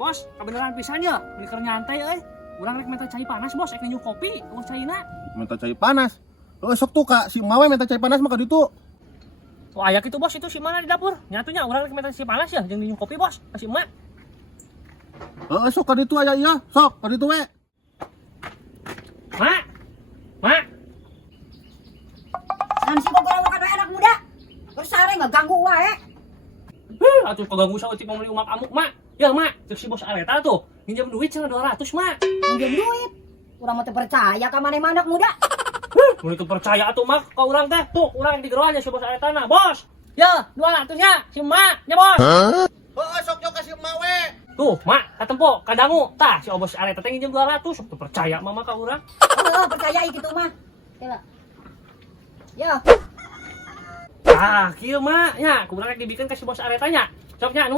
Bos, kebenaran pisan ya, beli keur nyantai Urang rek minta cai panas, Bos, ek nyenyuh kopi, eueuh caina. Minta cai panas. Sok tuh Kak, si Mawe minta cai panas mah ka ditu. Oh, aya kitu, Bos, itu si mana di dapur? Nyatunya urang rek minta cai panas ya, jeung nyenyuh kopi, Bos, ka si emak. Sok ka ditu aya iya, sok ka ditu we. Mak. Mak. Nan si gogora ka anak muda. Bersare ngeganggu wae. Atuh kaganggu saeutik mau meuli umak amuk, Mak. Ya, Mak, cek si bos areta tuh. Minjem duit cenah 200, Mak. Minjem duit. Urang mah teu percaya ka maneh anak muda. Mun itu percaya atuh, Mak, ka urang teh. Tuh, urang digeroan ya si bos aretana, Bos. Ya, 200 nya si Mak, nya, Bos. Sok yo ka si Mawe. Tuh, Mak, katempo, kadangu. Tah, si bos areta teh nginjem 200, sok teu percaya mama ka urang. Percaya kitu mah. Ya. Ah, kieu, Mak, nya, kumaha rek dibikin ka si bos aretanya. Sok nya